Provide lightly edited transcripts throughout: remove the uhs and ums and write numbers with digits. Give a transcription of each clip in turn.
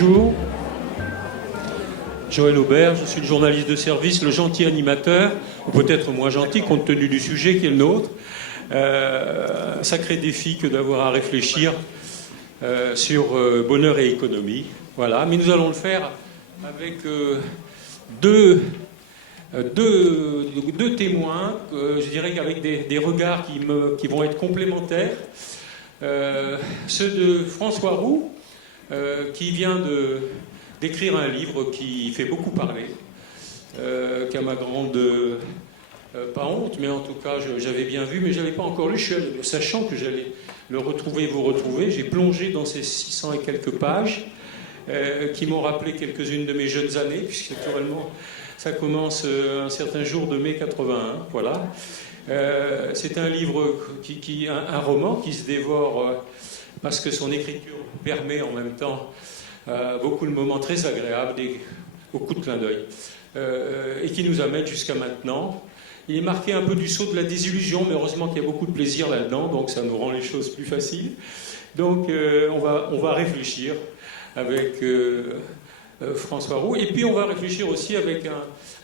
Bonjour. Joël Aubert, je suis le journaliste de service, le gentil animateur, ou peut-être moins gentil compte tenu du sujet qui est le nôtre. Un sacré défi que d'avoir à réfléchir sur bonheur et économie. Voilà, mais nous allons le faire avec deux témoins, je dirais qu'avec des regards qui vont être complémentaires. Ceux de François Roux, qui vient d'écrire un livre qui fait beaucoup parler, qui a ma grande... pas honte, mais en tout cas, j'avais bien vu, mais je n'avais pas encore lu, sachant que j'allais le retrouver, vous retrouver. J'ai plongé dans ces 600 et quelques pages qui m'ont rappelé quelques-unes de mes jeunes années, puisque naturellement, ça commence un certain jour de mai 81, voilà. C'est un livre, un roman qui se dévore parce que son écriture permet en même temps beaucoup de moments très agréables, beaucoup de clins d'œil, et qui nous amène jusqu'à maintenant. Il est marqué un peu du sceau de la désillusion, mais heureusement qu'il y a beaucoup de plaisir là-dedans, donc ça nous rend les choses plus faciles. Donc on va réfléchir avec François Roux, et puis on va réfléchir aussi avec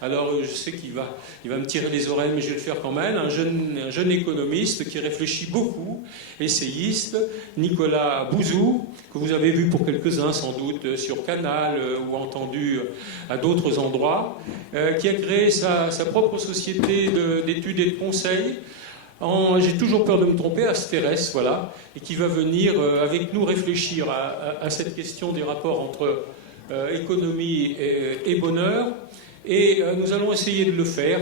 alors je sais qu'il va me tirer les oreilles, mais je vais le faire quand même, un jeune économiste qui réfléchit beaucoup, essayiste, Nicolas Bouzou, que vous avez vu pour quelques-uns sans doute sur Canal ou entendu à d'autres endroits, qui a créé sa propre société d'études et de conseils, j'ai toujours peur de me tromper, Asterès, voilà, et qui va venir avec nous réfléchir à cette question des rapports entre économie et bonheur, et nous allons essayer de le faire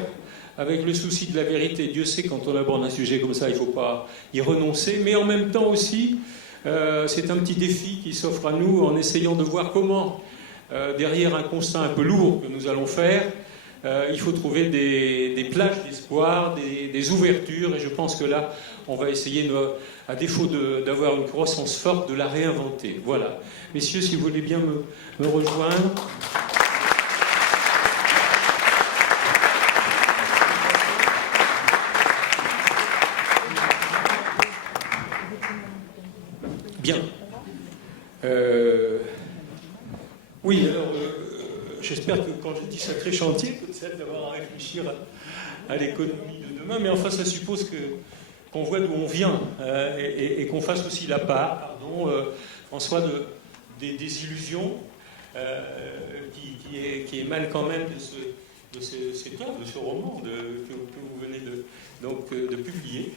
avec le souci de la vérité. Dieu sait, quand on aborde un sujet comme ça, il ne faut pas y renoncer, mais en même temps aussi, c'est un petit défi qui s'offre à nous en essayant de voir comment, derrière un constat un peu lourd que nous allons faire, il faut trouver des plages d'espoir, des ouvertures, et je pense que là, on va essayer, à défaut d'avoir une croissance forte, de la réinventer. Voilà. Messieurs, si vous voulez bien me rejoindre. Bien. Oui, alors, j'espère que quand je dis sacré chantier, peut-être d'avoir à réfléchir à l'économie de demain, mais enfin, ça suppose qu'on voit d'où on vient et qu'on fasse aussi la part, François, des désillusions qui émanent quand même de ce roman que vous venez de publier.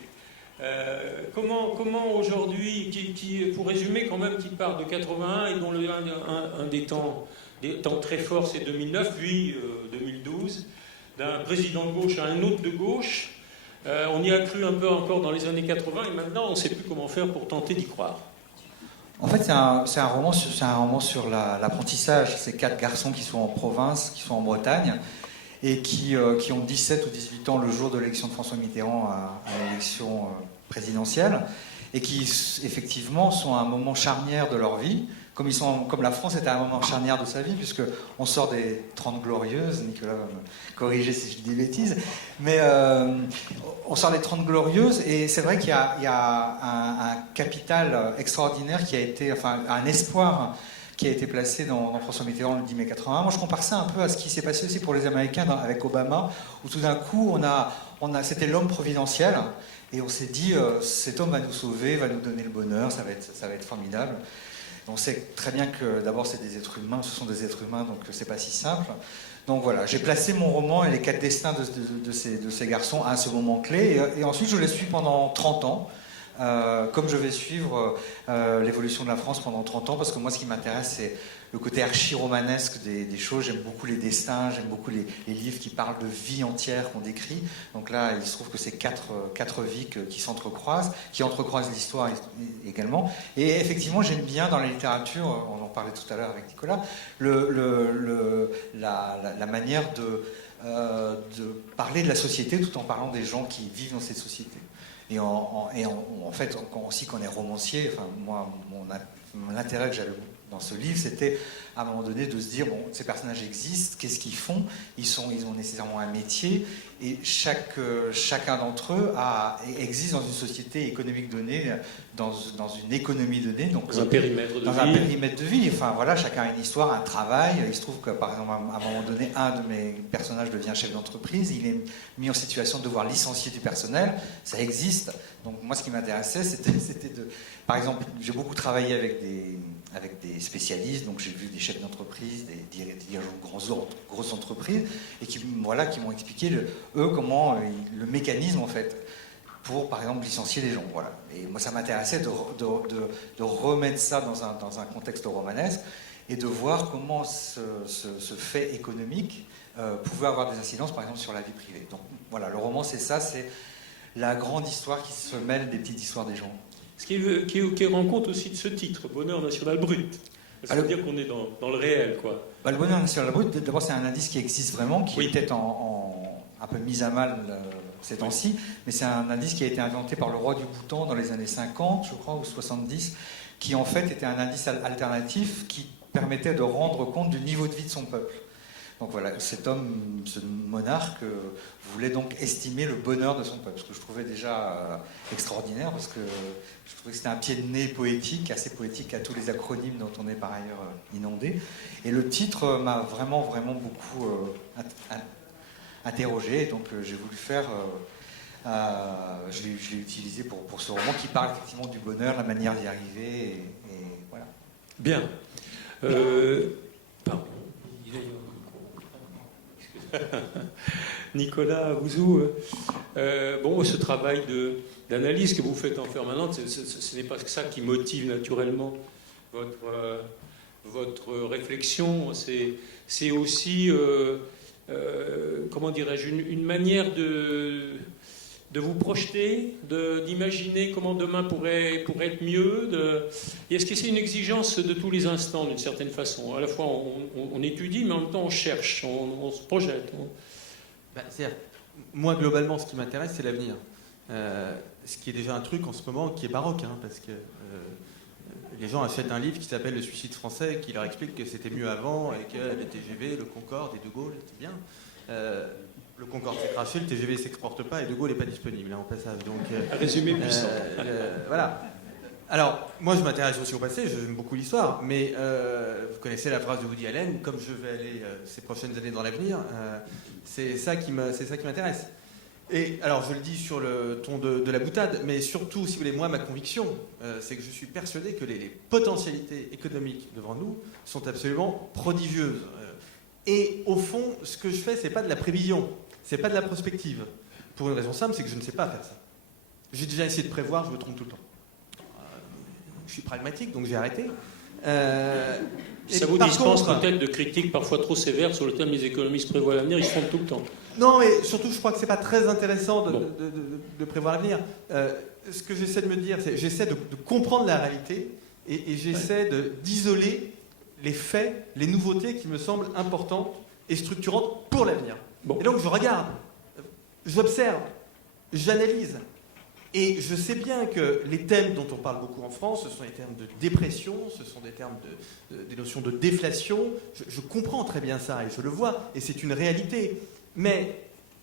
Comment aujourd'hui, pour résumer quand même, qui part de 81 et dont un des temps très forts c'est 2009, puis 2012, d'un président de gauche à un autre de gauche, on y a cru un peu encore dans les années 80 et maintenant on ne sait plus comment faire pour tenter d'y croire. En fait, c'est un roman sur l'apprentissage. Ces 4 garçons qui sont en province, qui sont en Bretagne, et qui ont 17 ou 18 ans le jour de l'élection de François Mitterrand à l'élection présidentielle, et qui, effectivement, sont à un moment charnière de leur vie, comme la France était à un moment charnière de sa vie, puisqu'on sort des 30 Glorieuses, Nicolas va me corriger si je dis des bêtises, mais on sort des 30 Glorieuses, et c'est vrai qu'il y a un capital extraordinaire qui a été, enfin, un espoir qui a été placé dans François Mitterrand le 10 mai 81. Moi, je compare ça un peu à ce qui s'est passé aussi pour les Américains avec Obama, où tout d'un coup, c'était l'homme providentiel, et on s'est dit, cet homme va nous sauver, va nous donner le bonheur, ça va être formidable. On sait très bien que d'abord, c'est des êtres humains, ce sont des êtres humains, donc c'est pas si simple. Donc voilà, j'ai placé mon roman et les 4 destins de ces garçons à ce moment clé, et ensuite je les suis pendant 30 ans. Comme je vais suivre l'évolution de la France pendant 30 ans, parce que moi ce qui m'intéresse c'est le côté archi-romanesque des choses. J'aime beaucoup les destins, j'aime beaucoup les livres qui parlent de vies entières qu'on décrit. Donc là il se trouve que c'est quatre vies qui s'entrecroisent, qui entrecroisent l'histoire également. Et effectivement j'aime bien dans la littérature, on en parlait tout à l'heure avec Nicolas, la manière de parler de la société tout en parlant des gens qui vivent dans cette société. Et en fait, aussi quand on est romancier, enfin, moi, mon intérêt que j'avais dans ce livre, c'était à un moment donné de se dire, bon, ces personnages existent, qu'est-ce qu'ils font? Ils ont nécessairement un métier, et chacun d'entre eux existe dans une société économique donnée, dans une économie donnée, donc dans un périmètre de vie. Dans un périmètre de vie. Enfin voilà, chacun a une histoire, un travail. Il se trouve que par exemple, à un moment donné, un de mes personnages devient chef d'entreprise. Il est mis en situation de devoir licencier du personnel. Ça existe. Donc moi, ce qui m'intéressait, c'était de... Par exemple, j'ai beaucoup travaillé avec des spécialistes. Donc j'ai vu des chefs d'entreprise, des dirigeants de grosses entreprises, et qui m'ont expliqué comment le mécanisme en fait, pour, par exemple, licencier les gens. Voilà. Et moi, ça m'intéressait de remettre ça dans un contexte romanesque et de voir comment ce fait économique pouvait avoir des incidences, par exemple, sur la vie privée. Donc voilà, le roman, c'est ça, c'est la grande histoire qui se mêle des petites histoires des gens. Ce qui rend compte aussi de ce titre, Bonheur national brut. Ça veut dire qu'on est dans le réel, quoi. Le bonheur national brut, d'abord, c'est un indice qui existe vraiment, qui est peut-être un peu mis à mal ces temps-ci, mais c'est un indice qui a été inventé par le roi du Bhoutan dans les années 50, je crois, ou 70, qui en fait était un indice alternatif qui permettait de rendre compte du niveau de vie de son peuple. Donc voilà, cet homme, ce monarque, voulait donc estimer le bonheur de son peuple, ce que je trouvais déjà extraordinaire, parce que je trouvais que c'était un pied de nez poétique, assez poétique à tous les acronymes dont on est par ailleurs inondé. Et le titre m'a vraiment, vraiment beaucoup interrogé, donc j'ai voulu faire... je l'ai utilisé pour ce roman qui parle effectivement du bonheur, la manière d'y arriver, et voilà. Bien. Pardon. Nicolas Ouzou, ce travail d'analyse que vous faites en permanence, ce n'est pas ça qui motive naturellement votre réflexion, c'est aussi, comment dirais-je, une manière de vous projeter, d'imaginer comment demain pourrait être mieux. Et est-ce que c'est une exigence de tous les instants, d'une certaine façon? À la fois, on étudie, mais en même temps, on cherche, on se projette. C'est-à-dire, moi, globalement, ce qui m'intéresse, c'est l'avenir. Ce qui est déjà un truc en ce moment qui est baroque, parce que les gens achètent un livre qui s'appelle Le suicide français, qui leur explique que c'était mieux avant, et que le TGV, le Concorde et De Gaulle, c'était bien. Le Concorde s'est craché, le TGV ne s'exporte pas et De Gaulle n'est pas disponible en passage. Donc, résumé puissant. Voilà. Alors, moi je m'intéresse aussi au passé, j'aime beaucoup l'histoire, mais vous connaissez la phrase de Woody Allen, comme je vais aller ces prochaines années dans l'avenir, c'est ça qui m'intéresse. Et alors je le dis sur le ton de la boutade, mais surtout, si vous voulez, moi ma conviction, c'est que je suis persuadé que les potentialités économiques devant nous sont absolument prodigieuses. Et au fond, ce que je fais, c'est pas de la prévision, c'est pas de la prospective. Pour une raison simple, c'est que je ne sais pas faire ça. J'ai déjà essayé de prévoir, je me trompe tout le temps. Je suis pragmatique, donc j'ai arrêté. Ça vous dispense peut-être de critiques parfois trop sévères sur le thème les économistes prévoient l'avenir, ils se trompent tout le temps. Non, mais surtout, je crois que c'est pas très intéressant de prévoir l'avenir. Ce que j'essaie de me dire, c'est j'essaie de comprendre la réalité et j'essaie d'isoler les faits, les nouveautés qui me semblent importantes et structurantes pour l'avenir. Et donc je regarde, j'observe, j'analyse. Et je sais bien que les thèmes dont on parle beaucoup en France, ce sont les termes de dépression, ce sont des termes des notions de déflation. Je comprends très bien ça et je le vois, et c'est une réalité. Mais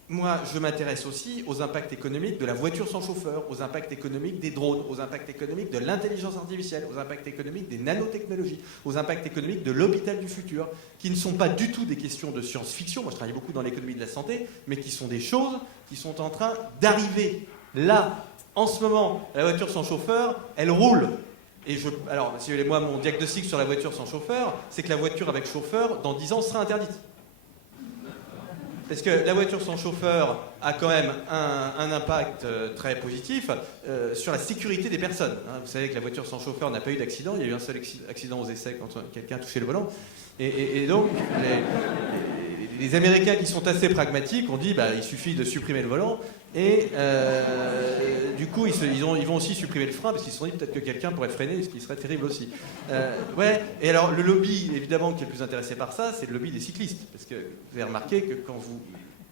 moi, je m'intéresse aussi aux impacts économiques de la voiture sans chauffeur, aux impacts économiques des drones, aux impacts économiques de l'intelligence artificielle, aux impacts économiques des nanotechnologies, aux impacts économiques de l'hôpital du futur, qui ne sont pas du tout des questions de science-fiction. Moi, je travaille beaucoup dans l'économie de la santé, mais qui sont des choses qui sont en train d'arriver là. En ce moment, la voiture sans chauffeur, elle roule. Alors, si vous voulez, moi, mon diagnostic sur la voiture sans chauffeur, c'est que la voiture avec chauffeur, dans 10 ans, sera interdite. Parce que la voiture sans chauffeur a quand même un impact très positif sur la sécurité des personnes. Vous savez que la voiture sans chauffeur n'a pas eu d'accident. Il y a eu un seul accident aux essais quand quelqu'un a touché le volant. Et donc, les Américains qui sont assez pragmatiques ont dit il suffit de supprimer le volant. Et du coup, ils vont aussi supprimer le frein parce qu'ils se sont dit peut-être que quelqu'un pourrait freiner, ce qui serait terrible aussi. Et alors, le lobby, évidemment, qui est le plus intéressé par ça, c'est le lobby des cyclistes. Parce que vous avez remarqué que quand vous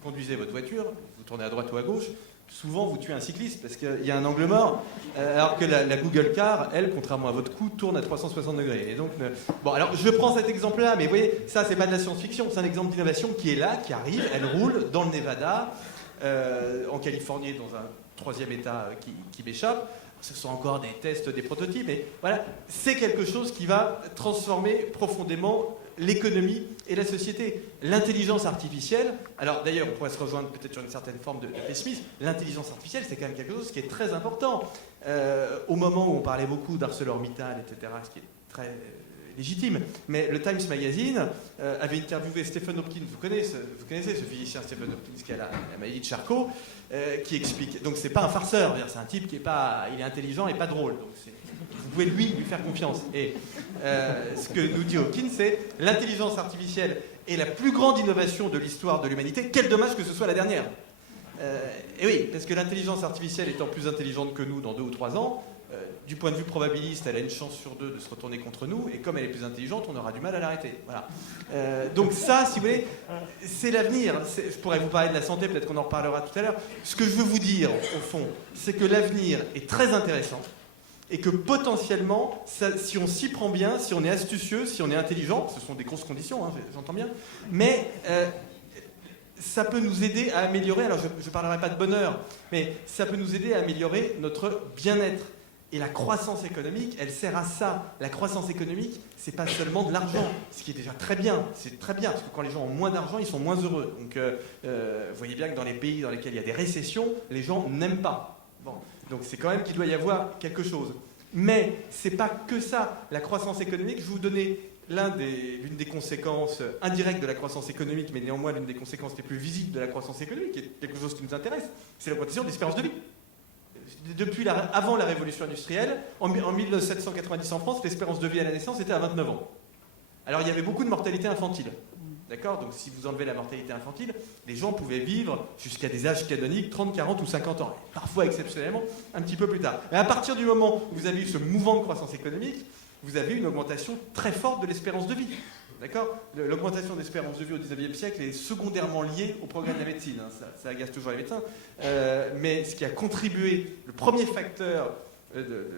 conduisez votre voiture, vous tournez à droite ou à gauche, souvent vous tuez un cycliste parce qu'il y a un angle mort, alors que la Google Car, elle, contrairement à votre coup, tourne à 360 degrés. Et donc, bon, alors je prends cet exemple-là, mais vous voyez, ça c'est pas de la science-fiction, c'est un exemple d'innovation qui est là, qui arrive, elle roule dans le Nevada, en Californie, dans un troisième état qui m'échappe. Ce sont encore des tests, des prototypes, mais voilà, c'est quelque chose qui va transformer profondément l'économie et la société. L'intelligence artificielle, alors d'ailleurs on pourrait se rejoindre peut-être sur une certaine forme de pessimisme, l'intelligence artificielle c'est quand même quelque chose qui est très important. Au moment où on parlait beaucoup d'ArcelorMittal, etc., ce qui est très légitime, mais le Times Magazine avait interviewé Stephen Hopkins, vous connaissez ce physicien Stephen Hopkins qui a la maladie de Charcot, qui explique, donc c'est pas un farceur, c'est un type qui est pas, il est intelligent et pas drôle, donc vous pouvez lui faire confiance. Et ce que nous dit Hopkins, c'est l'intelligence artificielle est la plus grande innovation de l'histoire de l'humanité. Quel dommage que ce soit la dernière. Et oui, parce que l'intelligence artificielle étant plus intelligente que nous dans 2 ou 3 ans, du point de vue probabiliste, elle a une chance sur 2 de se retourner contre nous, et comme elle est plus intelligente, on aura du mal à l'arrêter. Voilà. Donc ça, si vous voulez, c'est l'avenir. Je pourrais vous parler de la santé, peut-être qu'on en reparlera tout à l'heure. Ce que je veux vous dire, au fond, c'est que l'avenir est très intéressant, et que potentiellement, si on s'y prend bien, si on est astucieux, si on est intelligent, ce sont des grosses conditions, hein, j'entends bien, mais ça peut nous aider à améliorer, alors je ne parlerai pas de bonheur, mais ça peut nous aider à améliorer notre bien-être. Et la croissance économique, elle sert à ça. La croissance économique, c'est pas seulement de l'argent, ce qui est déjà très bien. C'est très bien, parce que quand les gens ont moins d'argent, ils sont moins heureux. Donc, vous voyez bien que dans les pays dans lesquels il y a des récessions, les gens n'aiment pas. Bon. Donc, c'est quand même qu'il doit y avoir quelque chose. Mais c'est pas que ça. La croissance économique, je vais vous donner l'une des conséquences indirectes de la croissance économique, mais néanmoins l'une des conséquences les plus visibles de la croissance économique, qui est quelque chose qui nous intéresse, c'est l'augmentation de l'espérance de vie. Avant la révolution industrielle, en 1790 en France, l'espérance de vie à la naissance était à 29 ans. Alors il y avait beaucoup de mortalité infantile. D'accord ? Donc si vous enlevez la mortalité infantile, les gens pouvaient vivre jusqu'à des âges canoniques, 30, 40 ou 50 ans. Parfois, exceptionnellement, un petit peu plus tard. Mais à partir du moment où vous avez eu ce mouvement de croissance économique, vous avez une augmentation très forte de l'espérance de vie. D'accord ? L'augmentation de l'espérance de vie au XIXe siècle est secondairement liée au progrès de la médecine. Hein. Ça agace toujours les médecins. Mais ce qui a contribué, le premier facteur de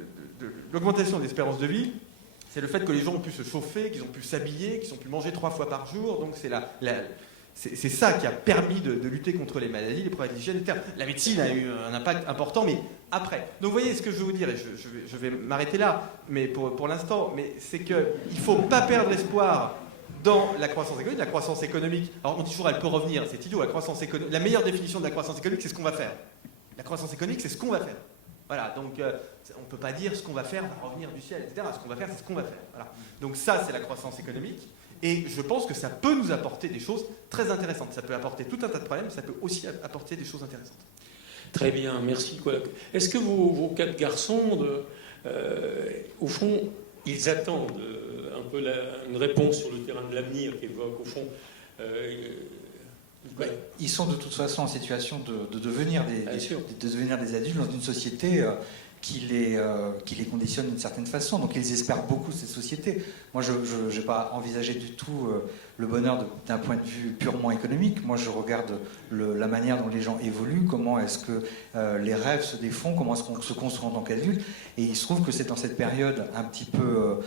l'augmentation de l'espérance de vie, c'est le fait que les gens ont pu se chauffer, qu'ils ont pu s'habiller, qu'ils ont pu manger 3 fois par jour. Donc c'est ça qui a permis de lutter contre les maladies, les problèmes d'hygiène, etc. La médecine a eu un impact important, mais après. Donc vous voyez ce que je veux vous dire, et je vais m'arrêter là, mais pour l'instant, mais c'est qu'il ne faut pas perdre l'espoir dans la croissance économique. La croissance économique, alors on dit toujours elle peut revenir, c'est idiot, la meilleure définition de la croissance économique, c'est ce qu'on va faire. La croissance économique, c'est ce qu'on va faire. Voilà, donc on ne peut pas dire ce qu'on va faire va revenir du ciel, etc. Ce qu'on va faire, c'est ce qu'on va faire. Voilà. Donc ça, c'est la croissance économique. Et je pense que ça peut nous apporter des choses très intéressantes. Ça peut apporter tout un tas de problèmes, ça peut aussi apporter des choses intéressantes. Très bien, merci. Est-ce que vos 4 garçons, au fond, ils attendent un peu une réponse sur le terrain de l'avenir qu'évoque, au fond Ils sont de toute façon en situation de devenir des adultes dans une société qui les conditionne d'une certaine façon. Donc ils espèrent beaucoup de cette société. Moi, je n'ai pas envisagé du tout le bonheur d'un point de vue purement économique. Moi, je regarde la manière dont les gens évoluent, comment est-ce que les rêves se défont, comment est-ce qu'on se construit en tant qu'adulte. Et il se trouve que c'est dans cette période un petit peu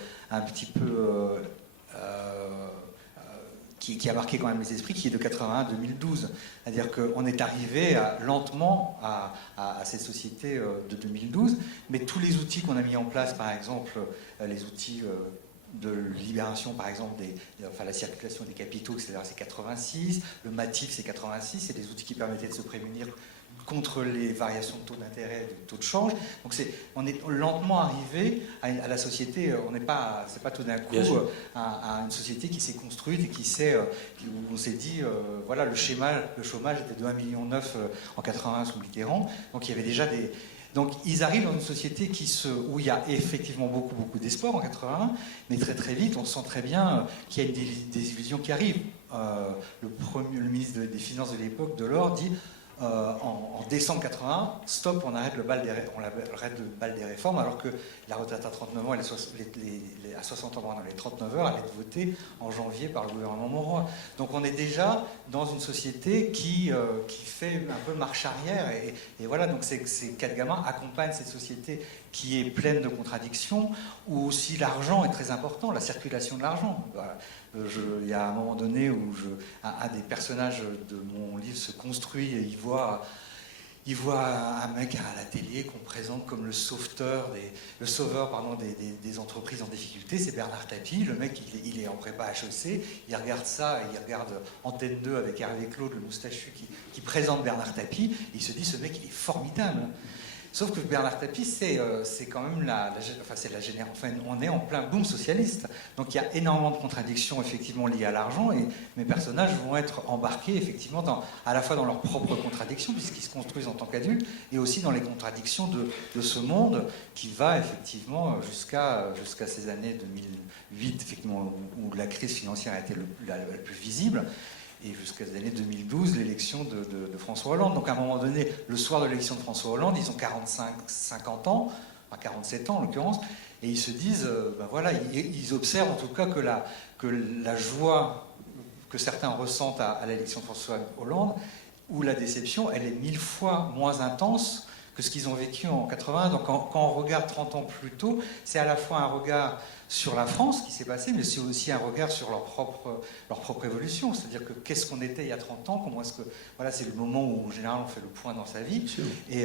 qui a marqué quand même les esprits, qui est de 81 à 2012. C'est-à-dire qu'on est arrivé lentement à cette société de 2012, mais tous les outils qu'on a mis en place, par exemple, les outils de libération, par exemple, la circulation des capitaux, etc., c'est 86, le MATIF, c'est 86, c'est des outils qui permettaient de se prémunir contre les variations de taux d'intérêt, de taux de change. Donc on est lentement arrivé à la société. C'est pas tout d'un coup à une société qui s'est construite et où on s'est dit voilà, le chômage était de 1,9 million en 81 sous Mitterrand. Donc il y avait déjà Donc ils arrivent dans une société où il y a effectivement beaucoup d'espoir en 81, mais très très vite on sent très bien qu'il y a des illusions qui arrivent. Le ministre des Finances de l'époque, Delors, dit en décembre 81, stop, on arrête le bal des réformes, alors que la retraite à 39 ans, à 60 ans, pendant les 39 heures, elle est votée en janvier par le gouvernement Monroy. Donc on est déjà dans une société qui fait un peu marche arrière. Et voilà, donc ces 4 gamins accompagnent cette société qui est pleine de contradictions, où aussi l'argent est très important, la circulation de l'argent. Voilà. Il y a un moment donné où un des personnages de mon livre se construit et il voit un mec à la télé qu'on présente comme le sauveur des entreprises en difficulté, c'est Bernard Tapie. Le mec, il est en prépa HEC, il regarde ça, il regarde Antenne 2 avec Hervé Claude, le moustachu, qui présente Bernard Tapie, et il se dit, ce mec, il est formidable. Sauf que Bernard Tapie, c'est quand même on est en plein boom socialiste. Donc il y a énormément de contradictions effectivement liées à l'argent, et mes personnages vont être embarqués effectivement à la fois dans leurs propres contradictions, puisqu'ils se construisent en tant qu'adultes, et aussi dans les contradictions de ce monde qui va effectivement jusqu'à ces années 2008, effectivement, où la crise financière a été la plus visible. Et jusqu'à les années 2012, l'élection de François Hollande. Donc à un moment donné, le soir de l'élection de François Hollande, ils ont 50 ans, enfin 47 ans en l'occurrence, et ils se disent, voilà, ils observent en tout cas que la joie que certains ressentent à l'élection de François Hollande, ou la déception, elle est 1000 fois moins intense que ce qu'ils ont vécu en 80. Donc quand on regarde 30 ans plus tôt, c'est à la fois un regard sur la France qui s'est passé, mais c'est aussi un regard sur leur propre évolution. C'est-à-dire que qu'est-ce qu'on était il y a 30 ans, comment est-ce que... Voilà, c'est le moment où, en général, on fait le point dans sa vie. Et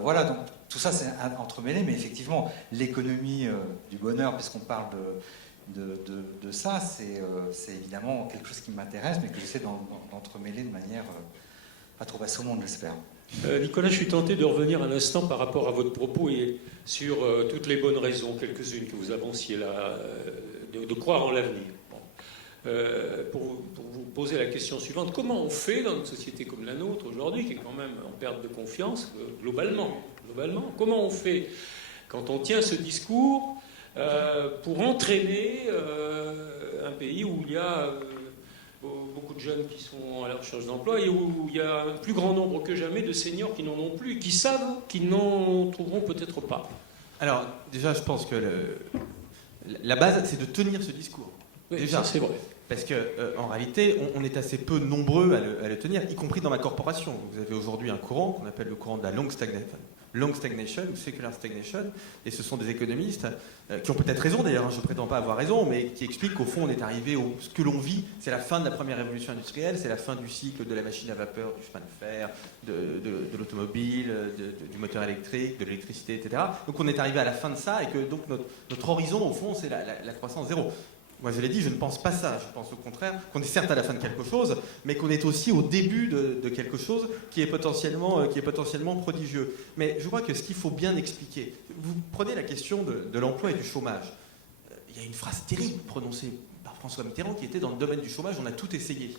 voilà, donc tout ça, c'est entremêlé, mais effectivement, l'économie du bonheur, puisqu'on parle de ça, c'est évidemment quelque chose qui m'intéresse, mais que j'essaie d'entremêler de manière pas trop basse au monde, j'espère. Nicolas, je suis tenté de revenir un instant par rapport à votre propos et sur toutes les bonnes raisons, quelques-unes que vous avanciez là, de croire en l'avenir. Bon. Pour vous poser la question suivante, comment on fait dans une société comme la nôtre aujourd'hui, qui est quand même en perte de confiance globalement, comment on fait quand on tient ce discours pour entraîner un pays où il y a beaucoup de jeunes qui sont à la recherche d'emploi et où il y a un plus grand nombre que jamais de seniors qui n'en ont plus, qui savent qu'ils n'en trouveront peut-être pas. Alors, déjà, je pense que la base, c'est de tenir ce discours. Oui, déjà, ça, c'est vrai. Parce qu'en réalité, on est assez peu nombreux à le tenir, y compris dans ma corporation. Vous avez aujourd'hui un courant qu'on appelle le courant de la long stagnation ou secular stagnation, et ce sont des économistes qui ont peut-être raison d'ailleurs, je ne prétends pas avoir raison, mais qui expliquent qu'au fond on est arrivé ce que l'on vit, c'est la fin de la première révolution industrielle, c'est la fin du cycle de la machine à vapeur, du chemin de fer, de l'automobile, du moteur électrique, de l'électricité, etc. Donc on est arrivé à la fin de ça, et que donc notre horizon au fond c'est la croissance zéro. Moi, je l'ai dit, je ne pense pas ça. Je pense au contraire qu'on est certes à la fin de quelque chose, mais qu'on est aussi au début de quelque chose qui est potentiellement prodigieux. Mais je crois que ce qu'il faut bien expliquer, vous prenez la question de l'emploi et du chômage. Il y a une phrase terrible prononcée par François Mitterrand qui était dans le domaine du chômage, on a tout essayé.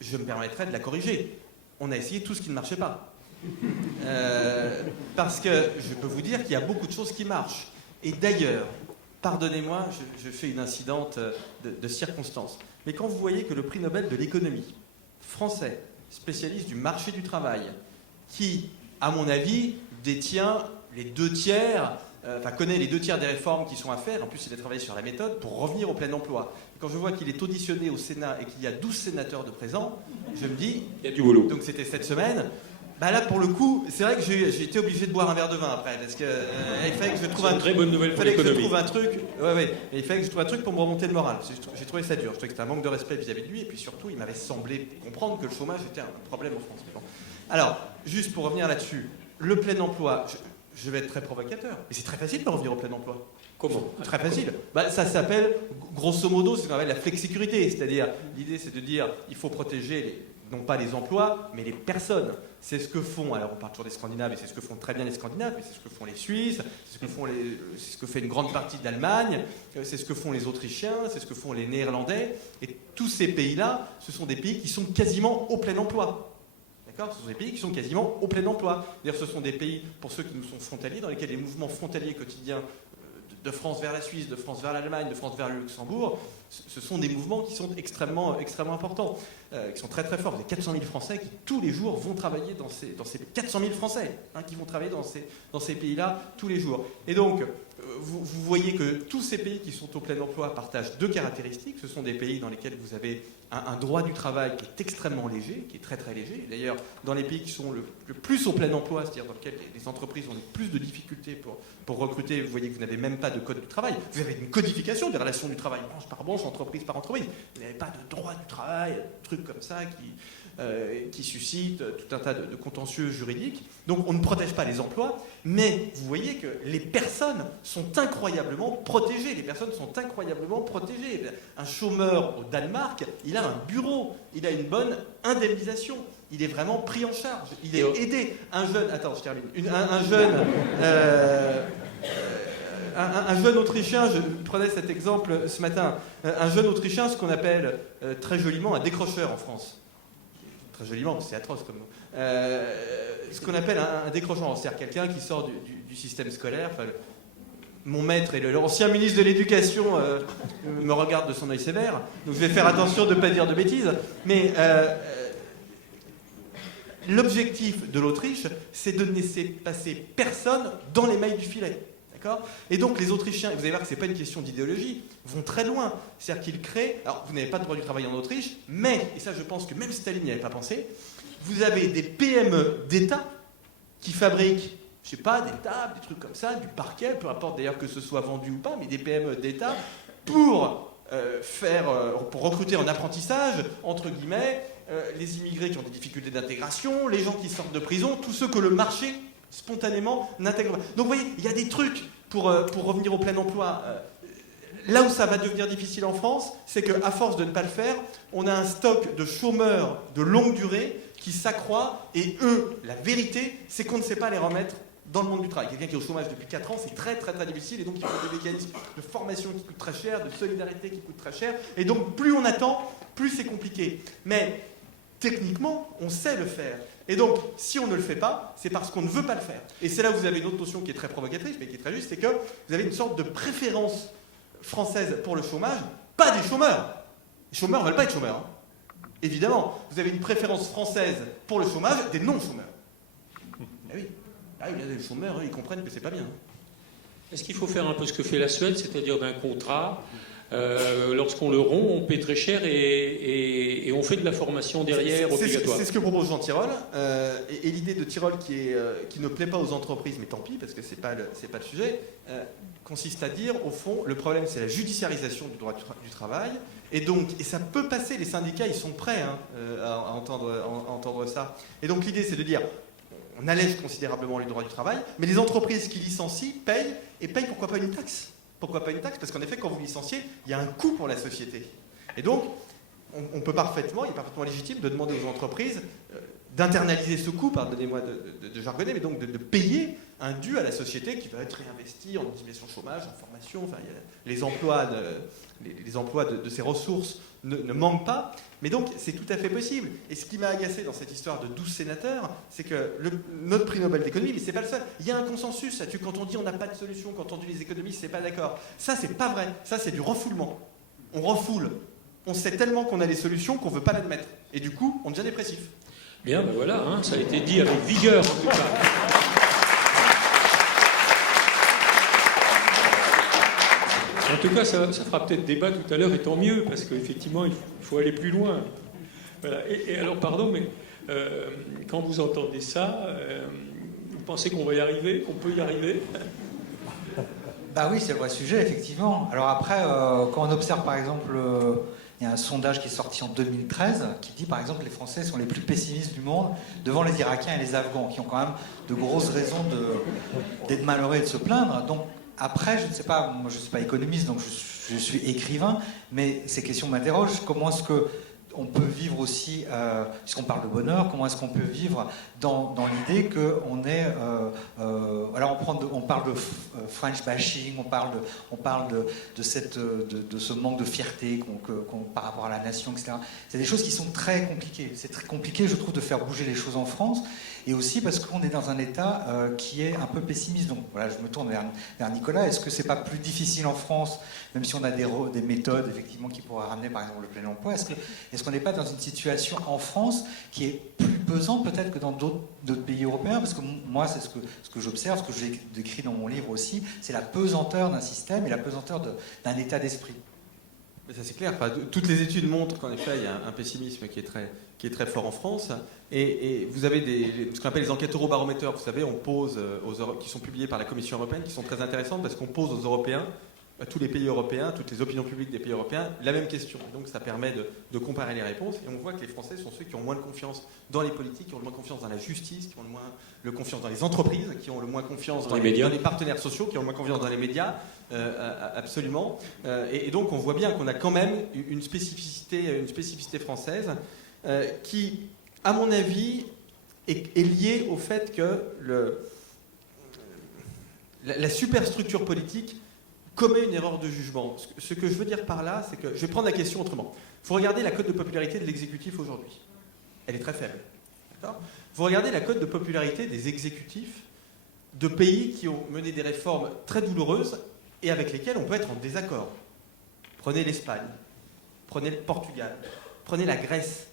Je me permettrai de la corriger. On a essayé tout ce qui ne marchait pas. Parce que je peux vous dire qu'il y a beaucoup de choses qui marchent. Et d'ailleurs, pardonnez-moi, je fais une incidente de circonstance. Mais quand vous voyez que le prix Nobel de l'économie français, spécialiste du marché du travail, qui, à mon avis, détient les 2 tiers, connaît les 2 tiers des réformes qui sont à faire, en plus il a travaillé sur la méthode pour revenir au plein emploi. Et quand je vois qu'il est auditionné au Sénat et qu'il y a 12 sénateurs de présents, je me dis, il y a du boulot. Donc c'était cette semaine. Là, pour le coup, c'est vrai que j'ai été obligé de boire un verre de vin après, parce que il fallait que je trouve une très bonne nouvelle pour l'économie. Il fallait que je trouve un truc pour me remonter le moral. J'ai trouvé ça dur. Je trouvais que c'était un manque de respect vis-à-vis de lui, et puis surtout, il m'avait semblé comprendre que le chômage était un problème en France. Bon. Alors, juste pour revenir là-dessus, le plein emploi, je vais être très provocateur, et c'est très facile de revenir au plein emploi. Comment ? Très facile. Ça s'appelle, grosso modo, c'est ce qu'on appelle la flexicurité, c'est-à-dire, l'idée c'est de dire, il faut protéger non pas les emplois, mais les personnes. C'est ce que font, alors on parle toujours des Scandinaves, et c'est ce que font très bien les Scandinaves, mais c'est ce que font les Suisses, c'est ce que fait une grande partie de l'Allemagne, c'est ce que font les Autrichiens, c'est ce que font les Néerlandais, et tous ces pays-là, ce sont des pays qui sont quasiment au plein emploi. D'accord ? Ce sont des pays qui sont quasiment au plein emploi. D'ailleurs, ce sont des pays, pour ceux qui nous sont frontaliers, dans lesquels les mouvements frontaliers quotidiens de France vers la Suisse, de France vers l'Allemagne, de France vers le Luxembourg, ce sont des mouvements qui sont extrêmement importants, qui sont très très forts. Vous avez 400 000 Français qui tous les jours vont travailler dans ces 400 000 Français qui vont travailler dans ces pays-là tous les jours. Et donc, vous voyez que tous ces pays qui sont au plein emploi partagent deux caractéristiques. Ce sont des pays dans lesquels vous avez un droit du travail qui est extrêmement léger, qui est très très léger. D'ailleurs, dans les pays qui sont le plus au plein emploi, c'est-à-dire dans lesquels les entreprises ont le plus de difficultés pour recruter, vous voyez que vous n'avez même pas de code du travail. Vous avez une codification des relations du travail, branche par branche, entreprise par entreprise. Vous n'avez pas de droit du travail, trucs comme ça qui suscitent tout un tas de contentieux juridiques. Donc on ne protège pas les emplois, mais vous voyez que les personnes sont incroyablement protégées. Les personnes sont incroyablement protégées. Un chômeur au Danemark, il a un bureau, il a une bonne indemnisation. Il est vraiment pris en charge. Il est aidé. Un jeune... Attends, je termine. Un jeune Autrichien, je prenais cet exemple ce matin, un jeune Autrichien, ce qu'on appelle très joliment un décrocheur en France. Très joliment, c'est atroce comme mot. Ce qu'on appelle un décrocheur, c'est-à-dire quelqu'un qui sort du système scolaire. Enfin, mon maître et l'ancien ministre de l'Éducation me regardent de son œil sévère, donc je vais faire attention de ne pas dire de bêtises. Mais l'objectif de l'Autriche, c'est de ne laisser passer personne dans les mailles du filet. Et donc les Autrichiens, vous allez voir que ce n'est pas une question d'idéologie, vont très loin. C'est-à-dire qu'ils créent... Alors vous n'avez pas de droit du travail en Autriche, mais, et ça je pense que même Staline n'y avait pas pensé, vous avez des PME d'État qui fabriquent, je sais pas, des tables, des trucs comme ça, du parquet, peu importe d'ailleurs que ce soit vendu ou pas, mais des PME d'État pour recruter en apprentissage, entre guillemets, les immigrés qui ont des difficultés d'intégration, les gens qui sortent de prison, tous ceux que le marché spontanément n'intègre pas. Donc vous voyez, il y a des trucs pour revenir au plein emploi. Là où ça va devenir difficile en France, c'est qu'à force de ne pas le faire, on a un stock de chômeurs de longue durée qui s'accroît, et eux, la vérité, c'est qu'on ne sait pas les remettre dans le monde du travail. Quelqu'un qui est au chômage depuis 4 ans, c'est très très très difficile, et donc il faut des mécanismes de formation qui coûtent très cher, de solidarité qui coûtent très cher, et donc plus on attend, plus c'est compliqué. Mais techniquement, on sait le faire. Et donc, si on ne le fait pas, c'est parce qu'on ne veut pas le faire. Et c'est là où vous avez une autre notion qui est très provocatrice, mais qui est très juste, c'est que vous avez une sorte de préférence française pour le chômage, pas des chômeurs. Les chômeurs ne veulent pas être chômeurs. Hein. Évidemment, vous avez une préférence française pour le chômage des non-chômeurs. Ah oui, il y a des chômeurs, ils comprennent que c'est pas bien. Est-ce qu'il faut faire un peu ce que fait la Suède, c'est-à-dire d'un contrat lorsqu'on le rompt, on paie très cher et on fait de la formation derrière obligatoire. C'est ce que propose Jean Tirole. Et l'idée de Tirole qui ne plaît pas aux entreprises, mais tant pis, parce que c'est pas le sujet, consiste à dire, au fond, le problème c'est la judiciarisation du droit du travail. Et ça peut passer, les syndicats ils sont prêts à entendre ça. Et donc l'idée c'est de dire, on allège considérablement les droits du travail, mais les entreprises qui licencient payent, et payent pourquoi pas une taxe. Pourquoi pas une taxe? Parce qu'en effet, quand vous licenciez, il y a un coût pour la société. Et donc, il est parfaitement légitime de demander aux entreprises d'internaliser ce coût, pardonnez-moi de jargonner, mais donc de payer un dû à la société qui va être réinvesti en utilisation chômage, en formation. Enfin, les emplois de ces ressources ne manquent pas. Mais donc, c'est tout à fait possible. Et ce qui m'a agacé dans cette histoire de 12 sénateurs, c'est que notre prix Nobel d'économie, mais c'est pas le seul. Il y a un consensus là-dessus. Quand on dit on n'a pas de solution, quand on dit les économistes, c'est pas d'accord. Ça, c'est pas vrai. Ça, c'est du refoulement. On refoule. On sait tellement qu'on a des solutions qu'on veut pas l'admettre. Et du coup, on devient dépressif. Bien, ben voilà, hein, ça a été dit avec vigueur en tout cas. En tout cas, ça fera peut-être débat tout à l'heure, et tant mieux, parce qu'effectivement, il faut aller plus loin. Voilà. Et alors, pardon, mais quand vous entendez ça, vous pensez qu'on va y arriver, qu'on peut y arriver? Bah oui, c'est le vrai sujet, effectivement. Alors après, quand on observe, par exemple, il y a un sondage qui est sorti en 2013 qui dit, par exemple, que les Français sont les plus pessimistes du monde devant les Irakiens et les Afghans, qui ont quand même de grosses raisons d'être malheureux et de se plaindre. Donc, après, je ne sais pas, moi je ne suis pas économiste, donc je suis écrivain, mais ces questions m'interrogent. Comment est-ce que on peut vivre aussi, puisqu'on parle de bonheur, comment est-ce qu'on peut vivre dans l'idée qu'on est... alors on parle de French bashing, on parle de ce manque de fierté par rapport à la nation, etc. C'est des choses qui sont très compliquées. C'est très compliqué, je trouve, de faire bouger les choses en France, et aussi parce qu'on est dans un État qui est un peu pessimiste. Donc voilà, je me tourne vers Nicolas. Est-ce que c'est pas plus difficile en France, même si on a des méthodes, effectivement, qui pourraient ramener, par exemple, le plein emploi? Est-ce qu'on n'est pas dans une situation en France qui est plus pesante peut-être que dans d'autres pays européens? Parce que moi, c'est ce que j'observe, ce que j'ai décrit dans mon livre aussi, c'est la pesanteur d'un système et la pesanteur d'un état d'esprit. Mais ça c'est clair. Enfin, toutes les études montrent qu'en effet, il y a un pessimisme qui est très fort en France. Et vous avez ce qu'on appelle les enquêtes Eurobaromètre. Vous savez, on pose qui sont publiées par la Commission européenne, qui sont très intéressantes parce qu'on pose aux Européens, à tous les pays européens, toutes les opinions publiques des pays européens, la même question. Et donc ça permet de comparer les réponses. Et on voit que les Français sont ceux qui ont le moins de confiance dans les politiques, qui ont le moins confiance dans la justice, qui ont le moins de confiance dans les entreprises, qui ont le moins confiance dans les partenaires sociaux, qui ont le moins confiance dans les médias, absolument. Et donc on voit bien qu'on a quand même une spécificité française qui, à mon avis, est liée au fait que la superstructure politique commet une erreur de jugement. Ce que je veux dire par là, c'est que je vais prendre la question autrement. Il faut regarder la cote de popularité de l'exécutif aujourd'hui. Elle est très faible. D'accord ? Vous regardez la cote de popularité des exécutifs de pays qui ont mené des réformes très douloureuses et avec lesquels on peut être en désaccord. Prenez l'Espagne, prenez le Portugal, prenez la Grèce.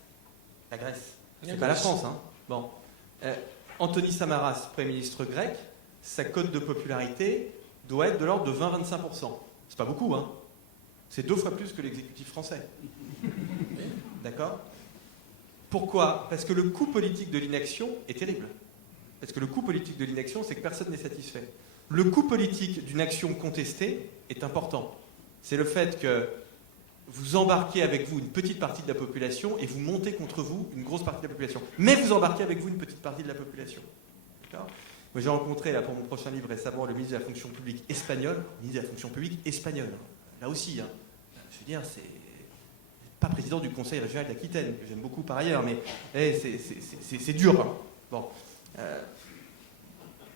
La Grèce, c'est pas la France, hein. Bon. Anthony Samaras, Premier ministre grec, sa cote de popularité doit être de l'ordre de 20-25%. C'est pas beaucoup, hein. C'est 2 fois plus que l'exécutif français. D'accord ? Pourquoi ? Parce que le coût politique de l'inaction est terrible. Parce que le coût politique de l'inaction, c'est que personne n'est satisfait. Le coût politique d'une action contestée est important. C'est le fait que vous embarquez avec vous une petite partie de la population et vous montez contre vous une grosse partie de la population. Mais vous embarquez avec vous une petite partie de la population. D'accord ? Moi, j'ai rencontré, là, pour mon prochain livre récemment, le ministre de la fonction publique espagnol. Le ministre de la fonction publique espagnol. Là aussi, hein. Je veux dire, c'est pas président du Conseil régional d'Aquitaine, que j'aime beaucoup par ailleurs, mais c'est dur. Hein. Bon.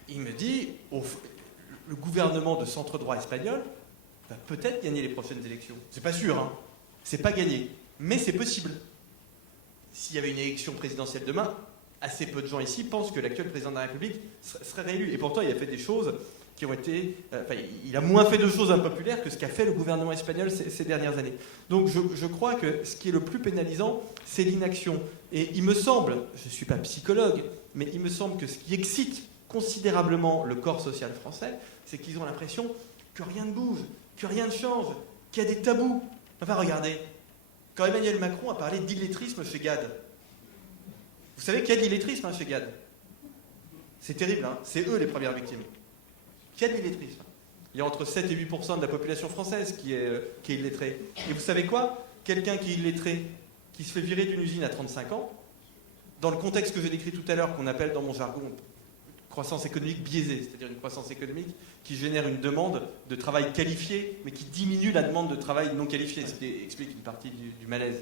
Il me dit, le gouvernement de centre-droit espagnol va peut-être gagner les prochaines élections. C'est pas sûr, hein. C'est pas gagné. Mais c'est possible. S'il y avait une élection présidentielle demain, assez peu de gens ici pensent que l'actuel président de la République serait réélu. Et pourtant, il a fait des choses qui ont été... il a moins fait de choses impopulaires que ce qu'a fait le gouvernement espagnol ces dernières années. Donc je crois que ce qui est le plus pénalisant, c'est l'inaction. Et il me semble, je ne suis pas psychologue, mais il me semble que ce qui excite considérablement le corps social français, c'est qu'ils ont l'impression que rien ne bouge, que rien ne change, qu'il y a des tabous. Enfin, regardez, quand Emmanuel Macron a parlé d'illettrisme chez GAD, vous savez qu'il y a de l'illettrisme chez GAD. C'est terrible, hein, c'est eux les premières victimes. Qu'il y a de l'illettrisme. Il y a entre 7 et 8% de la population française qui est illettrée. Et vous savez quoi ? Quelqu'un qui est illettré, qui se fait virer d'une usine à 35 ans, dans le contexte que j'ai décrit tout à l'heure, qu'on appelle dans mon jargon croissance économique biaisée, c'est-à-dire une croissance économique qui génère une demande de travail qualifié, mais qui diminue la demande de travail non qualifié, ce qui explique une partie du malaise,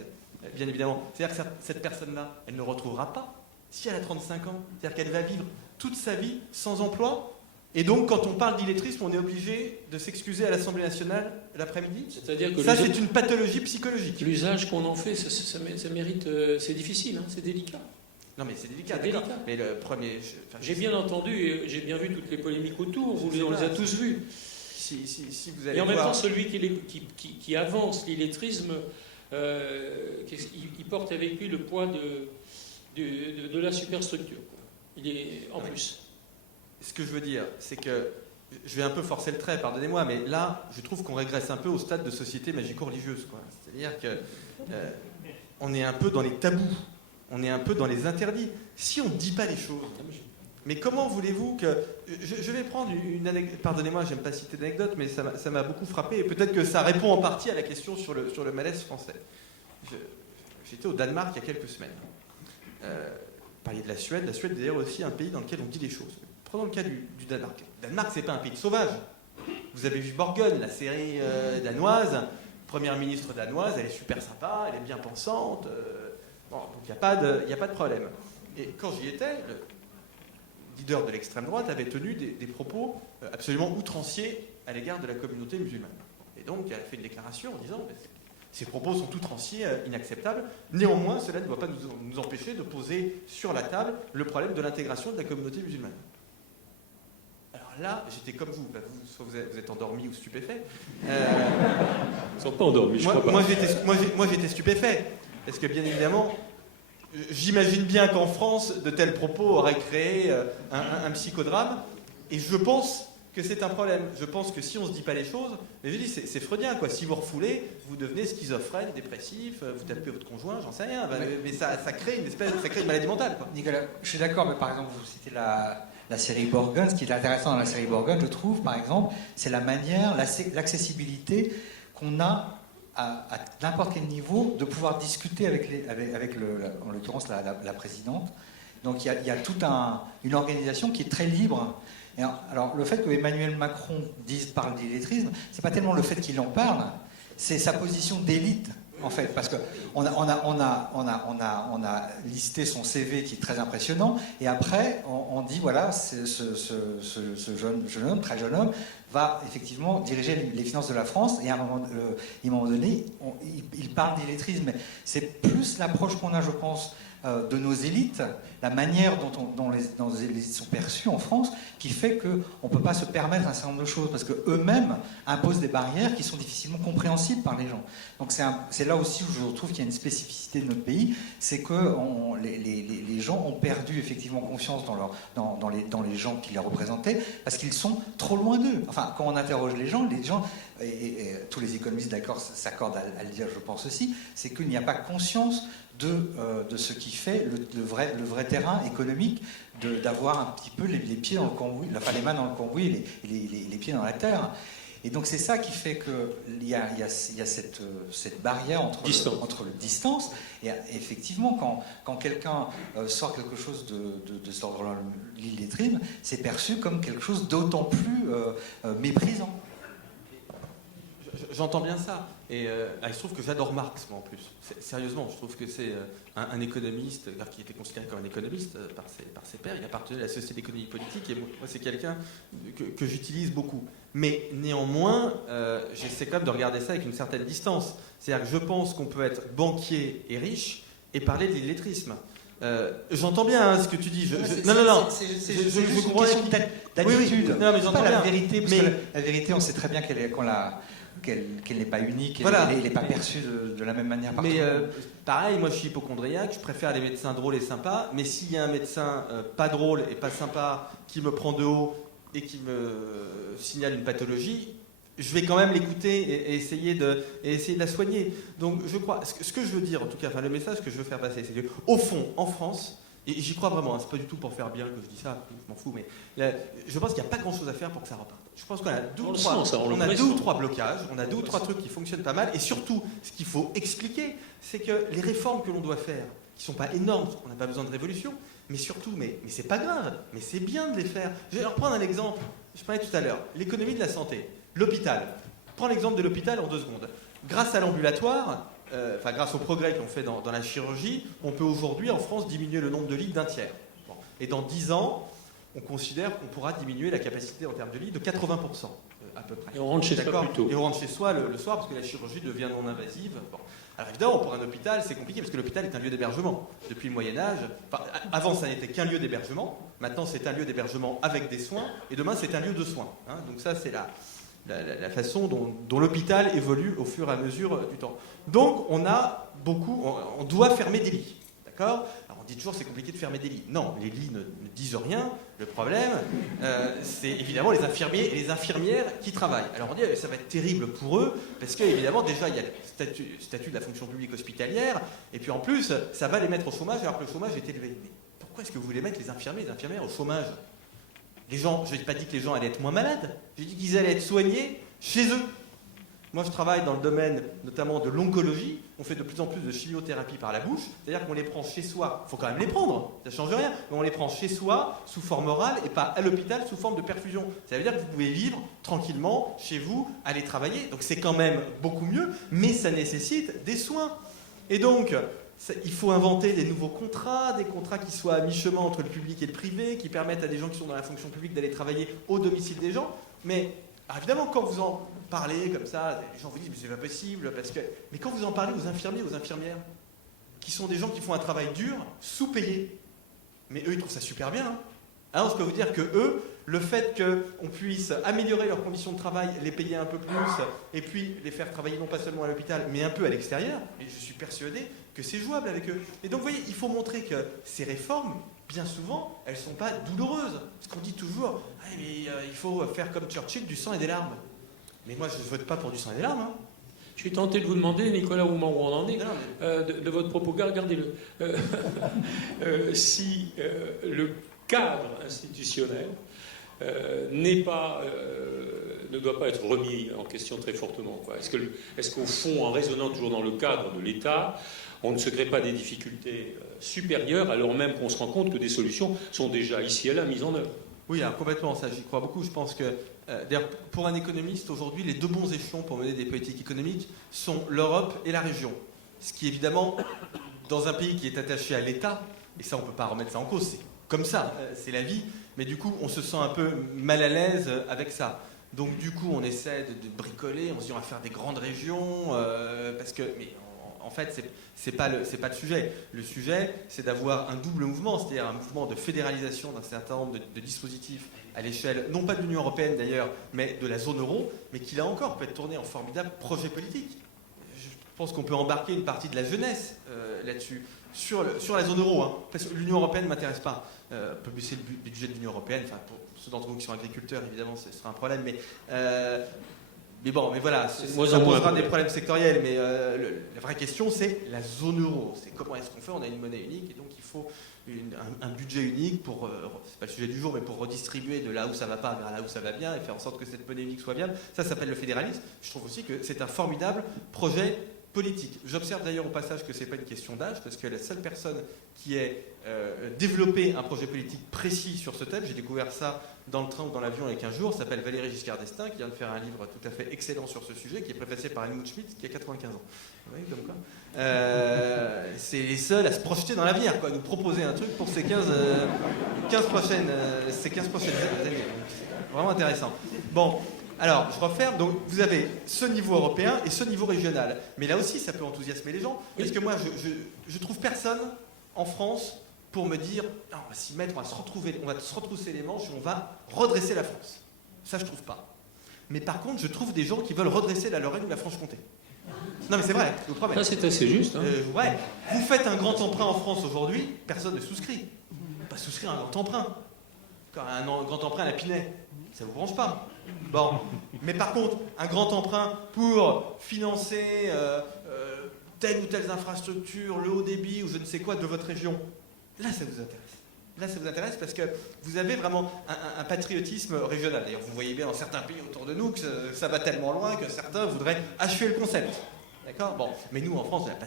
bien évidemment. C'est-à-dire que cette personne-là, elle ne retrouvera pas, si elle a 35 ans, c'est-à-dire qu'elle va vivre toute sa vie sans emploi. Et donc, quand on parle d'illettrisme, on est obligé de s'excuser à l'Assemblée nationale l'après-midi. C'est-à-dire que ça, c'est une pathologie psychologique. L'usage qu'on en fait, ça mérite... c'est difficile, hein, c'est délicat. Non, mais c'est délicat, d'accord. Mais le premier... J'ai bien entendu et j'ai bien vu toutes les polémiques autour, on les a tous vues. Si vous allez et en même temps, celui qui avance l'illettrisme, il porte avec lui le poids de la superstructure. Il est en plus. Ce que je veux dire, c'est que, je vais un peu forcer le trait, pardonnez-moi, mais là, je trouve qu'on régresse un peu au stade de société magico-religieuse. C'est-à-dire qu'on est un peu dans les tabous, on est un peu dans les interdits. Si on ne dit pas les choses, mais comment voulez-vous que... Je vais prendre une anecdote, pardonnez-moi, j'aime pas citer d'anecdote, mais ça m'a beaucoup frappé, et peut-être que ça répond en partie à la question sur le malaise français. J'étais au Danemark il y a quelques semaines. Parler de la Suède est d'ailleurs aussi un pays dans lequel on dit les choses. Prenons le cas du Danemark. Le Danemark, c'est pas un pays de sauvages. Vous avez vu Borgen, la série danoise. Première ministre danoise, elle est super sympa, elle est bien pensante, donc il n'y a pas de problème. Et quand j'y étais, le leader de l'extrême droite avait tenu des propos absolument outranciers à l'égard de la communauté musulmane. Et donc elle a fait une déclaration en disant ces propos sont outranciers, inacceptables, néanmoins cela ne doit pas nous empêcher de poser sur la table le problème de l'intégration de la communauté musulmane. Alors là, j'étais comme vous, soit vous êtes endormi ou stupéfait. Ils ne sont pas endormis, je crois pas. Moi j'étais stupéfait, parce que bien évidemment, j'imagine bien qu'en France, de tels propos auraient créé un psychodrame, et je pense que c'est un problème. Je pense que si on ne se dit pas les choses, mais je dis c'est freudien, quoi. Si vous refoulez, vous devenez schizophrène, dépressif, vous tapez votre conjoint, j'en sais rien. Mais ça crée une maladie mentale, quoi. Nicolas, je suis d'accord, mais par exemple, vous citez la série Borgen. Ce qui est intéressant dans la série Borgen, je trouve, par exemple, c'est la manière, l'accessibilité qu'on a à n'importe quel niveau de pouvoir discuter avec en l'occurrence la présidente. Donc il y a toute une organisation qui est très libre. Et alors le fait que Emmanuel Macron parle d'illettrisme, c'est pas tellement le fait qu'il en parle, c'est sa position d'élite. En fait, parce qu'on a listé son CV qui est très impressionnant, et après on dit voilà, ce jeune homme, très jeune homme, va effectivement diriger les finances de la France, et à un moment donné, il parle d'illettrisme. Mais c'est plus l'approche qu'on a, je pense, de nos élites, la manière dont les élites sont perçues en France, qui fait qu'on ne peut pas se permettre un certain nombre de choses, parce qu'eux-mêmes imposent des barrières qui sont difficilement compréhensibles par les gens. Donc c'est là aussi où je trouve qu'il y a une spécificité de notre pays, c'est que les gens ont perdu effectivement confiance dans les gens qui les représentaient, parce qu'ils sont trop loin d'eux. Enfin, quand on interroge les gens, et tous les économistes d'accord s'accordent à le dire, je pense aussi, c'est qu'il n'y a pas conscience de ce qui fait le vrai terrain économique, d'avoir un petit peu les pieds dans le cambouis, enfin les mains dans le cambouis et les pieds dans la terre. Et donc c'est ça qui fait qu'il y a cette barrière entre le distance. Et effectivement, quand quelqu'un sort quelque chose de cet ordre-là, l'illettrisme, c'est perçu comme quelque chose d'autant plus méprisant. J'entends bien ça. Et il se trouve que j'adore Marx, moi, en plus. Sérieusement, je trouve que c'est un économiste, qui était considéré comme un économiste par ses pairs. Il appartenait à la Société d'économie politique, et moi, c'est quelqu'un que j'utilise beaucoup. Mais néanmoins, j'essaie quand même de regarder ça avec une certaine distance. C'est-à-dire que je pense qu'on peut être banquier et riche et parler de l'illettrisme. J'entends bien ce que tu dis. Non. C'est juste une question d'attitude. Oui. Non, mais j'entends pas la bien. vérité, parce que la vérité, on sait très bien qu'elle n'est pas unique, elle n'est pas perçue de la même manière partout. Mais pareil, moi je suis hypochondriaque, je préfère les médecins drôles et sympas, mais s'il y a un médecin pas drôle et pas sympa qui me prend de haut et qui me signale une pathologie, je vais quand même l'écouter et essayer de la soigner. Donc je crois, ce que je veux dire, en tout cas, le message que je veux faire passer, c'est qu'au fond, en France, et j'y crois vraiment, c'est pas du tout pour faire bien que je dis ça, je m'en fous, mais je pense qu'il n'y a pas grand chose à faire pour que ça reparte. Je pense qu'on a deux ou trois blocages, on a deux ou trois trucs qui fonctionnent pas mal, et surtout, ce qu'il faut expliquer, c'est que les réformes que l'on doit faire, qui sont pas énormes, on n'a pas besoin de révolution, mais surtout, mais c'est pas grave, mais c'est bien de les faire. Je vais reprendre un exemple, je parlais tout à l'heure, l'économie de la santé, l'hôpital. Prends l'exemple de l'hôpital en 2 secondes. Grâce à l'ambulatoire, grâce aux progrès qu'on fait dans la chirurgie, on peut aujourd'hui en France diminuer le nombre de lits d'1 tiers. Bon. Et dans 10 ans, on considère qu'on pourra diminuer la capacité en termes de lits de 80%, à peu près. Et on rentre chez soi plus tôt. Et on rentre chez soi le soir parce que la chirurgie devient non invasive. Bon. Alors évidemment, pour un hôpital, c'est compliqué parce que l'hôpital est un lieu d'hébergement. Depuis le Moyen-Âge, avant ça n'était qu'un lieu d'hébergement, maintenant c'est un lieu d'hébergement avec des soins, et demain c'est un lieu de soins. Hein. Donc ça, c'est la façon dont l'hôpital évolue au fur et à mesure du temps. Donc on doit fermer des lits. D'accord ? Alors on dit toujours c'est compliqué de fermer des lits. Non, les lits ne disent rien. Le problème, c'est évidemment les infirmiers et les infirmières qui travaillent. Alors on dit ça va être terrible pour eux, parce qu'évidemment déjà il y a le statut de la fonction publique hospitalière, et puis en plus ça va les mettre au chômage alors que le chômage est élevé. Mais pourquoi est-ce que vous voulez mettre les infirmiers et les infirmières au chômage ? Les gens, je n'ai pas dit que les gens allaient être moins malades, j'ai dit qu'ils allaient être soignés chez eux. Moi, je travaille dans le domaine notamment de l'oncologie. On fait de plus en plus de chimiothérapie par la bouche. C'est-à-dire qu'on les prend chez soi. Il faut quand même les prendre, ça ne change rien. Mais on les prend chez soi sous forme orale et pas à l'hôpital sous forme de perfusion. Ça veut dire que vous pouvez vivre tranquillement chez vous, aller travailler. Donc c'est quand même beaucoup mieux, mais ça nécessite des soins. Et donc, il faut inventer des nouveaux contrats, des contrats qui soient à mi-chemin entre le public et le privé, qui permettent à des gens qui sont dans la fonction publique d'aller travailler au domicile des gens. Mais alors évidemment, quand vous en parlez comme ça, les gens vous disent mais c'est pas possible, parce que... Mais quand vous en parlez aux infirmiers, aux infirmières, qui sont des gens qui font un travail dur, sous-payé, mais eux ils trouvent ça super bien. Hein. Alors je peux vous dire que eux, le fait qu'on puisse améliorer leurs conditions de travail, les payer un peu plus, et puis les faire travailler non pas seulement à l'hôpital, mais un peu à l'extérieur, et je suis persuadé que c'est jouable avec eux. Et donc vous voyez, il faut montrer que ces réformes, bien souvent, elles ne sont pas douloureuses. Parce qu'on dit toujours, ah, mais, il faut faire comme Churchill, du sang et des larmes. Mais moi, je ne vote pas pour du sang et des larmes. Hein. Je suis tenté de vous demander, Nicolas, au moment où on en est, de votre propos, regardez-le. Si le cadre institutionnel ne doit pas être remis en question très fortement. Est-ce qu'au fond, en raisonnant toujours dans le cadre de l'État, on ne se crée pas des difficultés supérieures alors même qu'on se rend compte que des solutions sont déjà ici et là mises en œuvre? Oui, alors complètement, ça j'y crois beaucoup. Je pense que, d'ailleurs, pour un économiste, aujourd'hui, les deux bons échelons pour mener des politiques économiques sont l'Europe et la région. Ce qui, évidemment, dans un pays qui est attaché à l'État, et ça on ne peut pas remettre ça en cause, c'est comme ça, c'est la vie, mais du coup on se sent un peu mal à l'aise avec ça. Donc du coup on essaie de bricoler, on se dit on va faire des grandes régions, parce que... Mais, en fait, c'est pas le sujet. Le sujet, c'est d'avoir un double mouvement, c'est-à-dire un mouvement de fédéralisation d'un certain nombre de dispositifs à l'échelle, non pas de l'Union européenne d'ailleurs, mais de la zone euro, mais qui là encore peut être tourné en formidable projet politique. Je pense qu'on peut embarquer une partie de la jeunesse là-dessus, sur la zone euro, hein, parce que l'Union européenne ne m'intéresse pas. On peut baisser le budget de l'Union européenne, enfin, pour ceux d'entre vous qui sont agriculteurs, évidemment, ce sera un problème, mais bon, mais voilà, ça posera des problèmes sectoriels, mais la vraie question, c'est la zone euro. C'est comment est-ce qu'on fait? On a une monnaie unique, et donc il faut un budget unique pour, c'est pas le sujet du jour, mais pour redistribuer de là où ça va pas vers là où ça va bien, et faire en sorte que cette monnaie unique soit viable. Ça s'appelle le fédéralisme. Je trouve aussi que c'est un formidable projet politique. J'observe d'ailleurs au passage que ce n'est pas une question d'âge, parce que la seule personne qui ait développé un projet politique précis sur ce thème, j'ai découvert ça dans le train ou dans l'avion il y a 15 jours, s'appelle Valéry Giscard d'Estaing, qui vient de faire un livre tout à fait excellent sur ce sujet, qui est préfacé par Helmut Schmidt, qui a 95 ans. Vous voyez, comme quoi c'est les seuls à se projeter dans l'avenir, quoi, nous proposer un truc pour ces 15 prochaines années. C'est vraiment intéressant. Bon, alors, je referme. Donc, vous avez ce niveau européen et ce niveau régional. Mais là aussi, ça peut enthousiasmer les gens. Parce que moi, je trouve personne en France pour me dire on va s'y mettre, on va se retrousser les manches et on va redresser la France. Ça, je trouve pas. Mais par contre, je trouve des gens qui veulent redresser la Lorraine ou la Franche-Comté. Non, mais c'est vrai, je vous promets. Ça, c'est assez juste. Hein. Ouais. Vous faites un grand emprunt en France aujourd'hui, personne ne souscrit. Pas souscrire un grand emprunt. Un grand emprunt à la Pinay, ça ne vous branche pas. Bon, mais par contre, un grand emprunt pour financer telle ou telle infrastructure, le haut débit ou je ne sais quoi de votre région, là ça vous intéresse. Là ça vous intéresse parce que vous avez vraiment un patriotisme régional. D'ailleurs, vous voyez bien dans certains pays autour de nous que ça va tellement loin que certains voudraient achever le concept. D'accord ? Bon, mais nous en France, il n'y a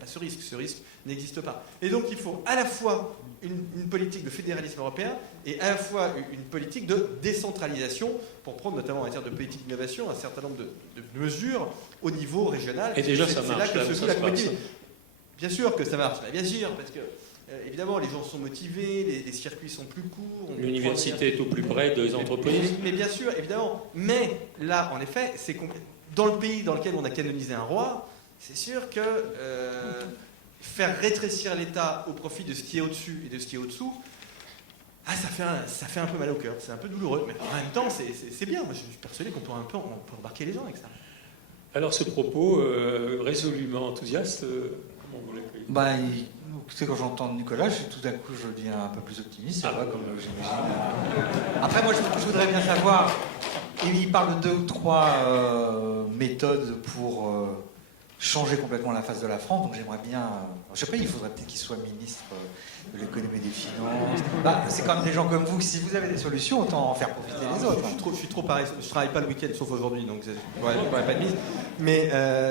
pas ce risque. Ce risque n'existe pas. Et donc il faut à la fois une politique de fédéralisme européen et à la fois une politique de décentralisation pour prendre notamment en matière de politique d'innovation un certain nombre de mesures au niveau régional. Et déjà ça marche. C'est là que se joue la compétition. Bien sûr que ça marche, bien sûr, parce que évidemment les gens sont motivés, les circuits sont plus courts. L'université est au plus près des entreprises. Mais bien sûr, évidemment. Mais là, en effet, c'est dans le pays dans lequel on a canonisé un roi, c'est sûr que faire rétrécir l'État au profit de ce qui est au-dessus et de ce qui est au-dessous, ça fait un peu mal au cœur, c'est un peu douloureux, mais en même temps, c'est bien. Moi, je suis persuadé qu'on peut embarquer les gens avec ça. Alors, ce propos résolument enthousiaste, comment vous l'accueillez? Tu sais, quand j'entends Nicolas, tout d'un coup, je deviens un peu plus optimiste, c'est vrai, comme j'imagine. Après, moi, je voudrais bien savoir, il parle de 2 ou 3 méthodes pour changer complètement la face de la France. Donc j'aimerais bien, je sais pas, il faudrait peut-être qu'il soit ministre de l'économie et des finances. Bah, c'est quand même des gens comme vous, que si vous avez des solutions, autant en faire profiter les autres. Je suis trop pareil, je travaille pas le week-end sauf aujourd'hui, donc je n'aurais pas de mise. Mais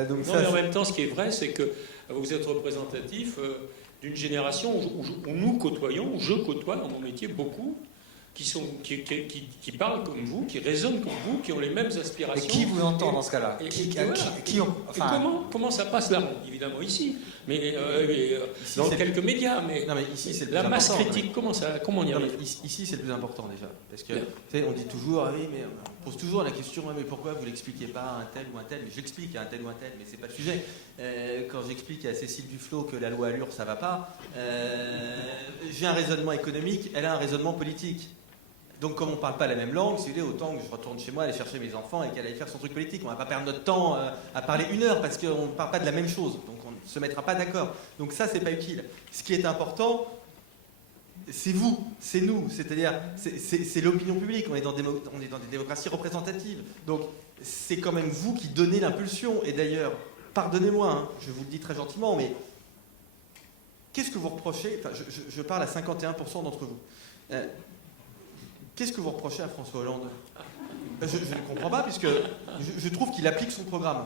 donc Non, ça, mais en même temps, ce qui est vrai, c'est que vous êtes représentatif d'une génération où nous côtoyons, où je côtoie dans mon métier beaucoup, qui parlent comme vous, qui raisonnent comme vous, qui ont les mêmes aspirations. Et qui vous entend dans ce cas-là? Comment ça passe là? Évidemment ici, mais ici, dans quelques médias, mais, non, mais ici, c'est le la plus masse important, critique, comment on y Non, arrive? mais ici, c'est le plus important déjà. Parce que, tu sais, on dit toujours, ah oui, mais on pose toujours la question, mais pourquoi vous l'expliquez pas à un tel ou un tel? J'explique à un tel ou un tel, mais c'est pas le sujet. Quand j'explique à Cécile Duflot que la loi Allure, ça va pas, j'ai un raisonnement économique, elle a un raisonnement politique. Donc, comme on ne parle pas la même langue, si vous voulez, autant que je retourne chez moi, aller chercher mes enfants et qu'elle aille faire son truc politique. On ne va pas perdre notre temps à parler 1 heure parce qu'on ne parle pas de la même chose. Donc, on ne se mettra pas d'accord. Donc, ça, c'est pas utile. Ce qui est important, c'est vous, c'est nous. C'est-à-dire, c'est l'opinion publique. On est dans des démocraties représentatives. Donc, c'est quand même vous qui donnez l'impulsion. Et d'ailleurs, pardonnez-moi, hein, je vous le dis très gentiment, mais qu'est-ce que vous reprochez? Enfin, je parle à 51% d'entre vous. Qu'est-ce que vous reprochez à François Hollande? Je ne comprends pas, puisque je trouve qu'il applique son programme.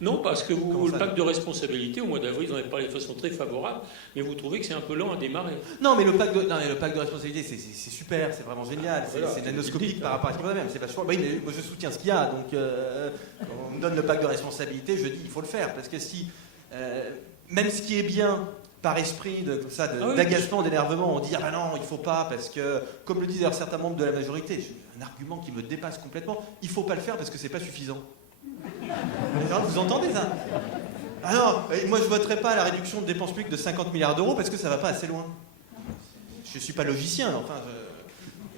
Non, parce que le pacte de responsabilité, au mois d'avril, vous en avez parlé de façon très favorable, mais vous trouvez que c'est un peu lent à démarrer. Non, mais le pacte de responsabilité, c'est super, c'est vraiment génial, c'est nanoscopique par rapport à ce qu'il y a même. C'est vachement. Oui, mais moi, je soutiens ce qu'il y a, donc on me donne le pacte de responsabilité, je dis il faut le faire, parce que si même ce qui est bien par esprit d'agacement, d'énervement, on dit ah ben non, il faut pas, parce que, comme le disent certains membres de la majorité, un argument qui me dépasse complètement, il faut pas le faire parce que c'est pas suffisant. Vous entendez ça? Ah non, moi je voterai pas à la réduction de dépenses publiques de 50 milliards d'euros parce que ça va pas assez loin. Je suis pas logicien, enfin,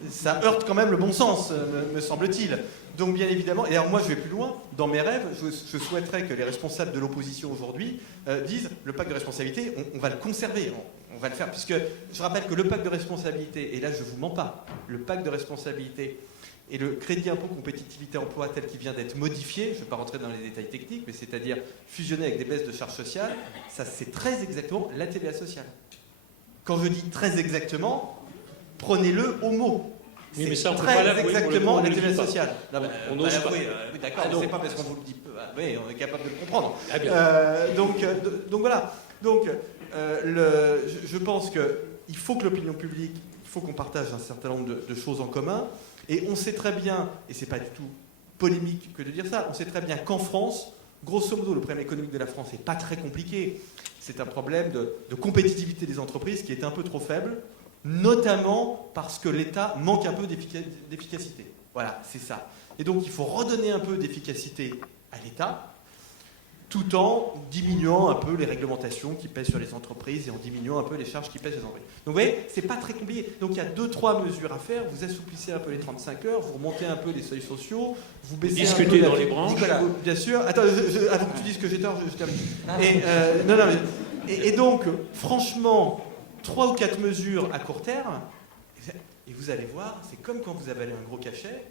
ça heurte quand même le bon sens, me semble-t-il. Donc bien évidemment, et alors moi je vais plus loin, dans mes rêves, je souhaiterais que les responsables de l'opposition aujourd'hui disent le pacte de responsabilité, on va le conserver, on va le faire, puisque je rappelle que le pacte de responsabilité, et là je vous mens pas, le pacte de responsabilité et le crédit impôt compétitivité emploi tel qu'il vient d'être modifié, je ne vais pas rentrer dans les détails techniques, mais c'est-à-dire fusionné avec des baisses de charges sociales, ça c'est très exactement la TVA sociale. Quand je dis très exactement, prenez-le au mot. Oui, mais ça, on peut très pas l'avouer, exactement la le dit TVA pas. sociale. On n'ose pas. Oui, d'accord, on ne sait pas parce qu'on vous le dit. Oui, on est capable de le comprendre. Ah bien. Donc voilà. Donc je pense qu'il faut que l'opinion publique, il faut qu'on partage un certain nombre de choses en commun. Et on sait très bien, et c'est pas du tout polémique que de dire ça, on sait très bien qu'en France, grosso modo, le problème économique de la France n'est pas très compliqué. C'est un problème de compétitivité des entreprises qui est un peu trop faible, notamment parce que l'État manque un peu d'efficacité. Voilà, c'est ça. Et donc il faut redonner un peu d'efficacité à l'État, tout en diminuant un peu les réglementations qui pèsent sur les entreprises et en diminuant un peu les charges qui pèsent sur les entreprises. Donc vous voyez, c'est pas très compliqué. Donc il y a 2-3 mesures à faire. Vous assouplissez un peu les 35 heures, vous remontez un peu les seuils sociaux, vous baissez discutez un peu dans les branches. Nicolas, bien sûr. Attends, avant que tu dises que j'ai tort, je termine. Et donc, franchement, 3 ou 4 mesures à court terme, et vous allez voir, c'est comme quand vous avalez un gros cachet,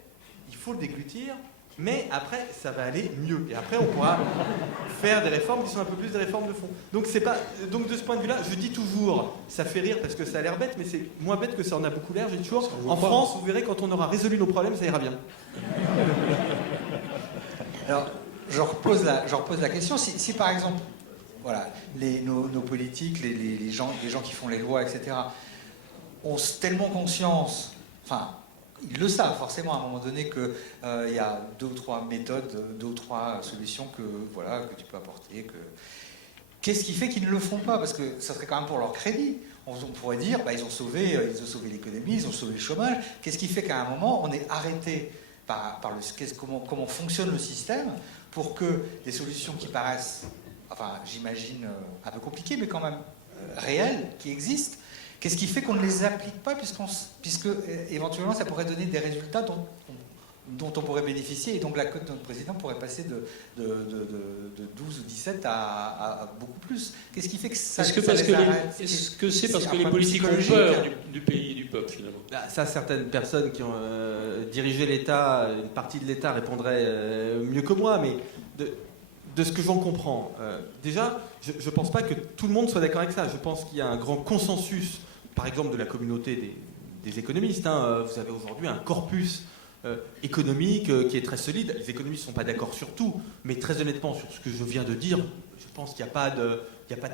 il faut le déglutir. Mais après, ça va aller mieux. Et après, on pourra faire des réformes qui sont un peu plus des réformes de fond. Donc, de ce point de vue-là, je dis toujours, ça fait rire parce que ça a l'air bête, mais c'est moins bête que ça en a beaucoup l'air. J'ai toujours, en France, vous verrez, quand on aura résolu nos problèmes, ça ira bien. Alors, je repose la question. Si par exemple, voilà, nos politiques, les gens qui font les lois, etc., ont tellement conscience, enfin, ils le savent forcément à un moment donné qu'il y a 2 ou 3 méthodes, 2 ou 3 solutions que tu peux apporter. Qu'est-ce qui fait qu'ils ne le font pas? Parce que ça serait quand même pour leur crédit. On pourrait dire, ils ont sauvé l'économie, ils ont sauvé le chômage. Qu'est-ce qui fait qu'à un moment, on est arrêté par comment fonctionne le système pour que des solutions qui paraissent, enfin j'imagine un peu compliquées, mais quand même réelles, qui existent, qu'est-ce qui fait qu'on ne les applique pas puisque éventuellement ça pourrait donner des résultats dont on pourrait bénéficier et donc la cote de notre président pourrait passer de 12 ou 17 à beaucoup plus. Qu'est-ce qui fait que ça les arrête? Est-ce que c'est parce que les politiques ont peur du pays et du peuple finalement? Ça, certaines personnes qui ont dirigé l'État, une partie de l'État répondrait mieux que moi, mais de ce que j'en comprends, déjà, je ne pense pas que tout le monde soit d'accord avec ça. Je pense qu'il y a un grand consensus, par exemple, de la communauté des économistes. Hein. Vous avez aujourd'hui un corpus économique qui est très solide. Les économistes ne sont pas d'accord sur tout, mais très honnêtement, sur ce que je viens de dire, je pense qu'il n'y a pas de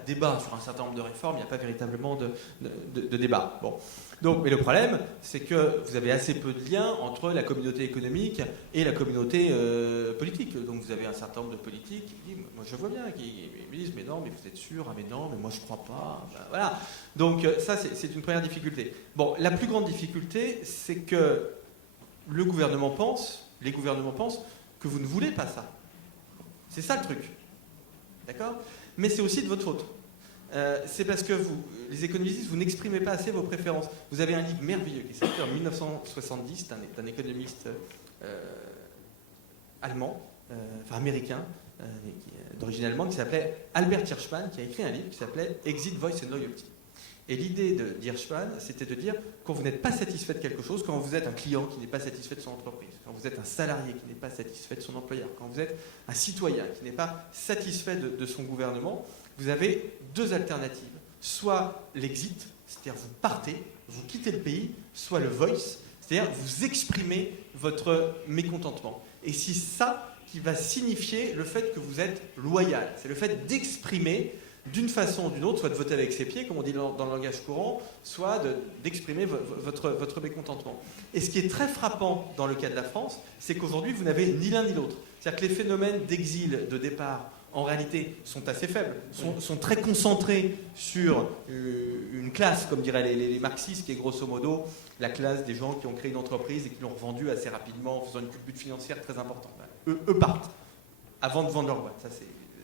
débat sur un certain nombre de réformes, il n'y a pas véritablement de débat. Bon. Donc, mais le problème, c'est que vous avez assez peu de liens entre la communauté économique et la communauté politique. Donc vous avez un certain nombre de politiques qui disent, moi je vois bien, qui me disent, mais non, mais vous êtes sûr, ah mais non, mais moi je ne crois pas. Ben, voilà. Donc ça, c'est une première difficulté. Bon, la plus grande difficulté, c'est que les gouvernements pensent que vous ne voulez pas ça. C'est ça le truc. D'accord ? Mais c'est aussi de votre faute. C'est parce que vous, les économistes, vous n'exprimez pas assez vos préférences. Vous avez un livre merveilleux qui est sorti en 1970 d'un économiste allemand, enfin américain, d'origine allemande, qui s'appelait Albert Hirschman, qui a écrit un livre qui s'appelait Exit, Voice and Loyalty. Et l'idée d'Hirschman, c'était de dire, quand vous n'êtes pas satisfait de quelque chose, quand vous êtes un client qui n'est pas satisfait de son entreprise, quand vous êtes un salarié qui n'est pas satisfait de son employeur, quand vous êtes un citoyen qui n'est pas satisfait de son gouvernement, vous avez deux alternatives. Soit l'exit, c'est-à-dire vous partez, vous quittez le pays, soit le voice, c'est-à-dire vous exprimez votre mécontentement. Et c'est ça qui va signifier le fait que vous êtes loyal. C'est le fait d'exprimer d'une façon ou d'une autre, soit de voter avec ses pieds, comme on dit dans le langage courant, soit d'exprimer votre mécontentement. Et ce qui est très frappant dans le cas de la France, c'est qu'aujourd'hui, vous n'avez ni l'un ni l'autre. C'est-à-dire que les phénomènes d'exil, de départ, en réalité, sont assez faibles, sont très concentrés sur une classe, comme diraient les marxistes, qui est grosso modo la classe des gens qui ont créé une entreprise et qui l'ont revendue assez rapidement en faisant une culbute financière très importante. Eux partent avant de vendre leur boîte,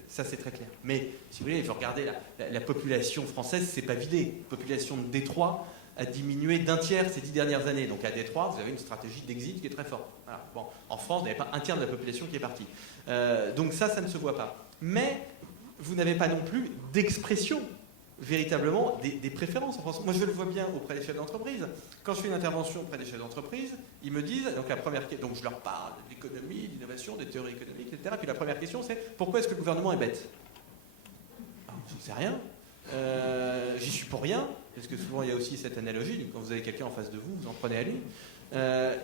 ça c'est très clair. Mais si vous voulez, il faut regarder la population française, c'est pas vidé. La population de Détroit a diminué d'un tiers ces 10 dernières années. Donc à Détroit, vous avez une stratégie d'exit qui est très forte. Voilà. Bon, en France, vous n'avez pas un tiers de la population qui est partie. Donc ça ne se voit pas. Mais vous n'avez pas non plus d'expression véritablement des préférences en France. Moi, je le vois bien auprès des chefs d'entreprise. Quand je fais une intervention auprès des chefs d'entreprise, ils me disent, donc je leur parle de l'économie, de l'innovation, des théories économiques, etc. Puis la première question, c'est pourquoi est-ce que le gouvernement est bête ? Alors, je ne sais rien. J'y suis pour rien, parce que souvent il y a aussi cette analogie. Quand vous avez quelqu'un en face de vous, vous en prenez à lui.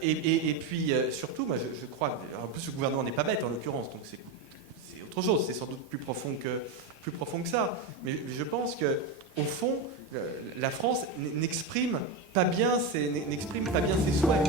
Et puis surtout, moi, je crois que, en plus, le gouvernement n'est pas bête en l'occurrence, donc c'est autre chose. C'est sans doute plus profond que ça. Mais je pense que, au fond, la France n'exprime pas bien ses souhaits.